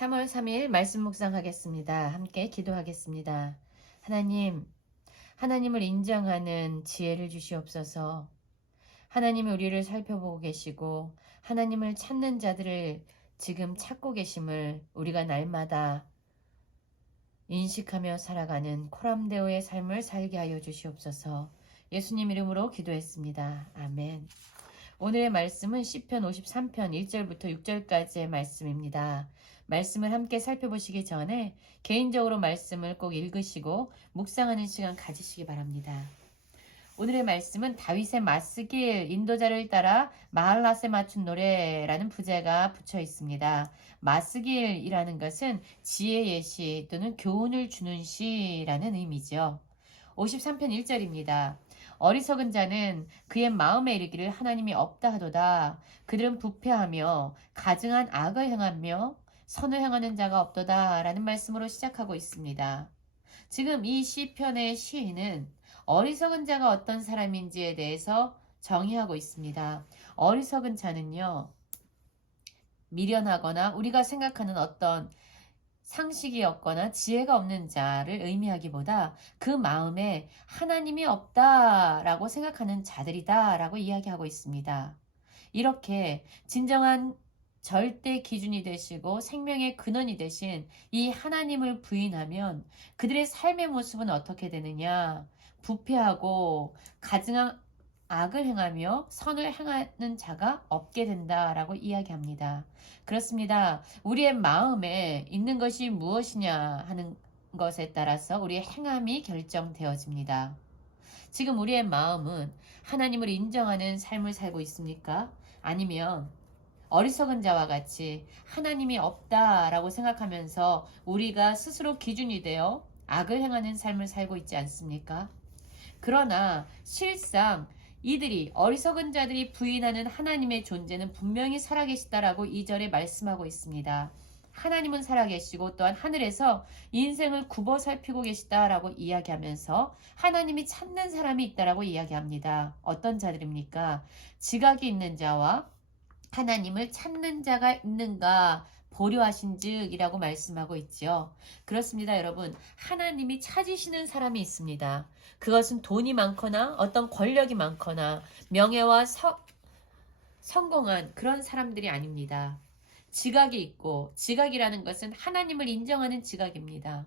3월 3일 말씀 묵상하겠습니다. 함께 기도하겠습니다. 하나님을 인정하는 지혜를 주시옵소서. 하나님이 우리를 살펴보고 계시고 하나님을 찾는 자들을 지금 찾고 계심을 우리가 날마다 인식하며 살아가는 코람데오의 삶을 살게 하여 주시옵소서. 예수님 이름으로 기도했습니다. 아멘. 오늘의 말씀은 시편 53편 1절부터 6절까지의 말씀입니다. 말씀을 함께 살펴보시기 전에 개인적으로 말씀을 꼭 읽으시고 묵상하는 시간 가지시기 바랍니다. 오늘의 말씀은 다윗의 마스길 인도자를 따라 마할랏에 맞춘 노래라는 부제가 붙여 있습니다. 마스길이라는 것은 지혜의 시 또는 교훈을 주는 시라는 의미죠. 53편 1절입니다. 어리석은 자는 그의 마음에 이르기를 하나님이 없다 하도다. 그들은 부패하며 가증한 악을 행하며 선을 행하는 자가 없도다 라는 말씀으로 시작하고 있습니다. 지금 이 시편의 시인은 어리석은 자가 어떤 사람인지에 대해서 정의하고 있습니다. 어리석은 자는요, 미련하거나 우리가 생각하는 어떤 상식이 없거나 지혜가 없는 자를 의미하기보다 그 마음에 하나님이 없다라고 생각하는 자들이다라고 이야기하고 있습니다. 이렇게 진정한 절대 기준이 되시고 생명의 근원이 되신 이 하나님을 부인하면 그들의 삶의 모습은 어떻게 되느냐? 부패하고 가증한 악을 행하며 선을 행하는 자가 없게 된다라고 이야기합니다. 그렇습니다. 우리의 마음에 있는 것이 무엇이냐 하는 것에 따라서 우리의 행함이 결정되어집니다. 지금 우리의 마음은 하나님을 인정하는 삶을 살고 있습니까? 아니면 어리석은 자와 같이 하나님이 없다라고 생각하면서 우리가 스스로 기준이 되어 악을 행하는 삶을 살고 있지 않습니까? 그러나 실상 이들이 어리석은 자들이 부인하는 하나님의 존재는 분명히 살아계시다라고 2절에 말씀하고 있습니다. 하나님은 살아계시고 또한 하늘에서 인생을 굽어 살피고 계시다라고 이야기하면서 하나님이 찾는 사람이 있다라고 이야기합니다. 어떤 자들입니까? 지각이 있는 자와 하나님을 찾는 자가 있는가 보려하신즉이라고 말씀하고 있죠. 그렇습니다, 여러분. 하나님이 찾으시는 사람이 있습니다. 그것은 돈이 많거나 어떤 권력이 많거나 명예와 성공한 그런 사람들이 아닙니다. 지각이 있고, 지각이라는 것은 하나님을 인정하는 지각입니다.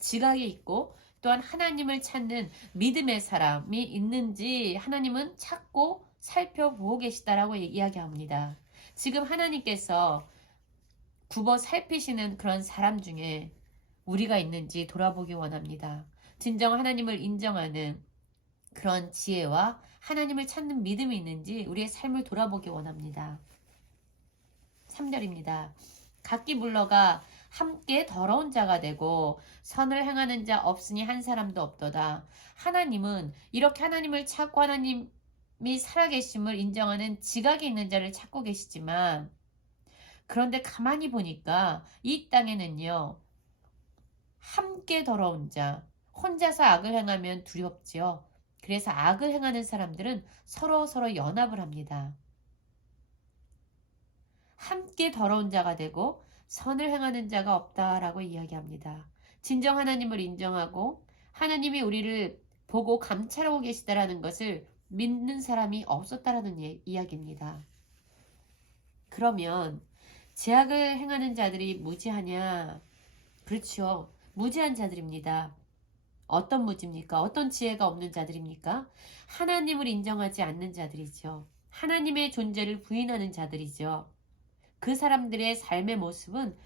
지각이 있고 또한 하나님을 찾는 믿음의 사람이 있는지 하나님은 찾고 살펴보고 계시다라고 이야기합니다. 지금 하나님께서 굽어 살피시는 그런 사람 중에 우리가 있는지 돌아보기 원합니다. 진정 하나님을 인정하는 그런 지혜와 하나님을 찾는 믿음이 있는지 우리의 삶을 돌아보기 원합니다. 3절입니다. 각기 물러가 함께 더러운 자가 되고 선을 행하는 자 없으니 한 사람도 없도다. 하나님은 이렇게 하나님을 찾고 하나님이 살아계심을 인정하는 지각이 있는 자를 찾고 계시지만 그런데 가만히 보니까 이 땅에는요. 함께 더러운 자, 혼자서 악을 행하면 두렵지요. 그래서 악을 행하는 사람들은 서로 연합을 합니다. 함께 더러운 자가 되고 선을 행하는 자가 없다라고 이야기합니다. 진정 하나님을 인정하고 하나님이 우리를 보고 감찰하고 계시다라는 것을 믿는 사람이 없었다라는 이야기입니다. 그러면 죄악을 행하는 자들이 무지하냐? 그렇죠. 무지한 자들입니다. 어떤 무지입니까? 어떤 지혜가 없는 자들입니까? 하나님을 인정하지 않는 자들이죠. 하나님의 존재를 부인하는 자들이죠. 그 사람들의 삶의 모습은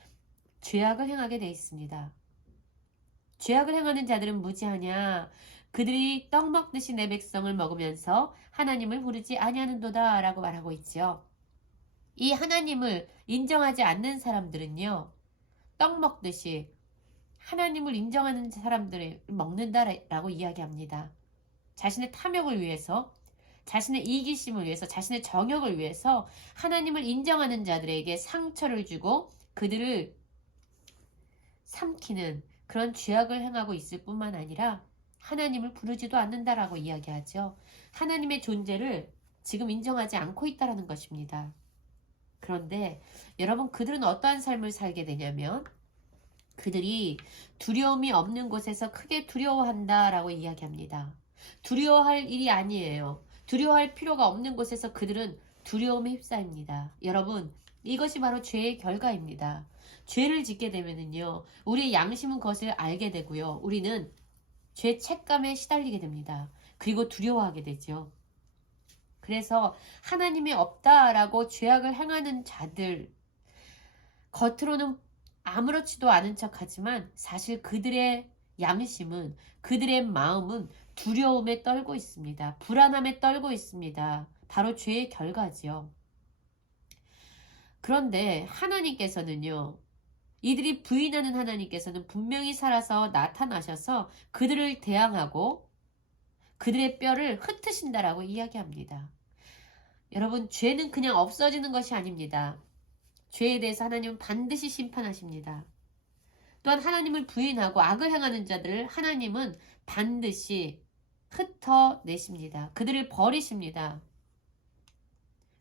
죄악을 행하게 되어 있습니다. 죄악을 행하는 자들은 무지하냐? 그들이 떡 먹듯이 내 백성을 먹으면서 하나님을 부르지 아니하는도다 라고 말하고 있죠. 이 하나님을 인정하지 않는 사람들은요. 떡 먹듯이 하나님을 인정하는 사람들을 먹는다라고 이야기합니다. 자신의 탐욕을 위해서 자신의 이기심을 위해서 자신의 정욕을 위해서 하나님을 인정하는 자들에게 상처를 주고 그들을 삼키는 그런 죄악을 행하고 있을 뿐만 아니라 하나님을 부르지도 않는다라고 이야기하죠. 하나님의 존재를 지금 인정하지 않고 있다는 것입니다. 그런데 여러분, 그들은 어떠한 삶을 살게 되냐면 그들이 두려움이 없는 곳에서 크게 두려워한다라고 이야기합니다. 두려워할 일이 아니에요. 두려워할 필요가 없는 곳에서 그들은 두려움에 휩싸입니다. 여러분, 이것이 바로 죄의 결과입니다. 죄를 짓게 되면은요, 우리의 양심은 그것을 알게 되고요. 우리는 죄 책감에 시달리게 됩니다. 그리고 두려워하게 되죠. 그래서 하나님이 없다라고 죄악을 행하는 자들, 겉으로는 아무렇지도 않은 척하지만 사실 그들의 양심은, 그들의 마음은 두려움에 떨고 있습니다. 불안함에 떨고 있습니다. 바로 죄의 결과지요. 그런데 하나님께서는요, 이들이 부인하는 하나님께서는 분명히 살아서 나타나셔서 그들을 대항하고 그들의 뼈를 흩으신다라고 이야기합니다. 여러분, 죄는 그냥 없어지는 것이 아닙니다. 죄에 대해서 하나님은 반드시 심판하십니다. 또한 하나님을 부인하고 악을 행하는 자들을 하나님은 반드시 흩어내십니다. 그들을 버리십니다.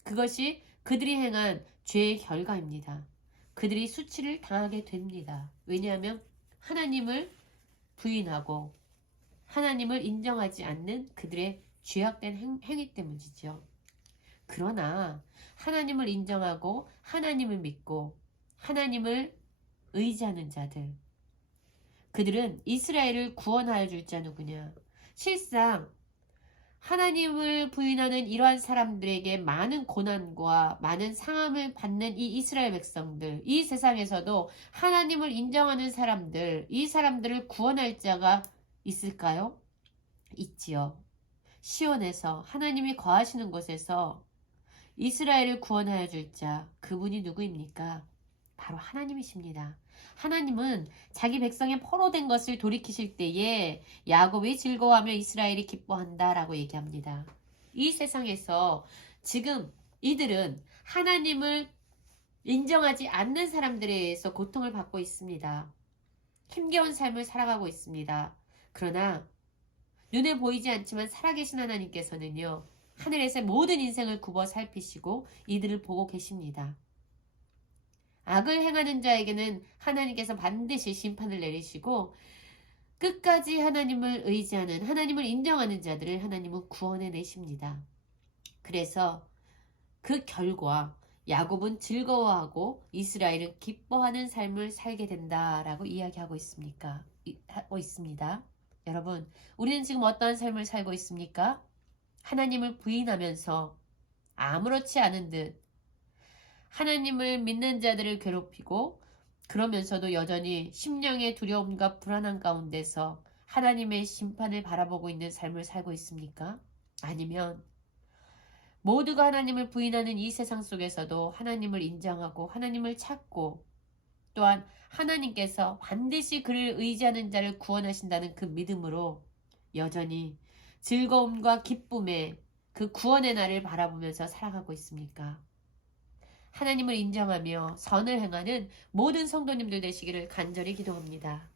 그것이 그들이 행한 죄의 결과입니다. 그들이 수치를 당하게 됩니다. 왜냐하면 하나님을 부인하고 하나님을 인정하지 않는 그들의 죄악된 행위 때문이죠. 그러나 하나님을 인정하고 하나님을 믿고 하나님을 의지하는 자들, 그들은 이스라엘을 구원하여 줄 자 누구냐? 실상 하나님을 부인하는 이러한 사람들에게 많은 고난과 많은 상함을 받는 이 이스라엘 백성들, 이 세상에서도 하나님을 인정하는 사람들, 이 사람들을 구원할 자가 있을까요? 있지요. 시온에서 하나님이 거하시는 곳에서 이스라엘을 구원하여 줄 자, 그분이 누구입니까? 바로 하나님이십니다. 하나님은 자기 백성의 포로된 것을 돌이키실 때에 야곱이 즐거워하며 이스라엘이 기뻐한다라고 얘기합니다. 이 세상에서 지금 이들은 하나님을 인정하지 않는 사람들에 의해서 고통을 받고 있습니다. 힘겨운 삶을 살아가고 있습니다. 그러나 눈에 보이지 않지만 살아계신 하나님께서는요, 하늘에서 모든 인생을 굽어 살피시고 이들을 보고 계십니다. 악을 행하는 자에게는 하나님께서 반드시 심판을 내리시고 끝까지 하나님을 의지하는, 하나님을 인정하는 자들을 하나님은 구원해 내십니다. 그래서 그 결과 야곱은 즐거워하고 이스라엘은 기뻐하는 삶을 살게 된다라고 이야기하고 있습니다. 여러분, 우리는 지금 어떠한 삶을 살고 있습니까? 하나님을 부인하면서 아무렇지 않은 듯 하나님을 믿는 자들을 괴롭히고 그러면서도 여전히 심령의 두려움과 불안한 가운데서 하나님의 심판을 바라보고 있는 삶을 살고 있습니까? 아니면 모두가 하나님을 부인하는 이 세상 속에서도 하나님을 인정하고 하나님을 찾고 또한 하나님께서 반드시 그를 의지하는 자를 구원하신다는 그 믿음으로 여전히 즐거움과 기쁨의 그 구원의 날을 바라보면서 살아가고 있습니까? 하나님을 인정하며 선을 행하는 모든 성도님들 되시기를 간절히 기도합니다.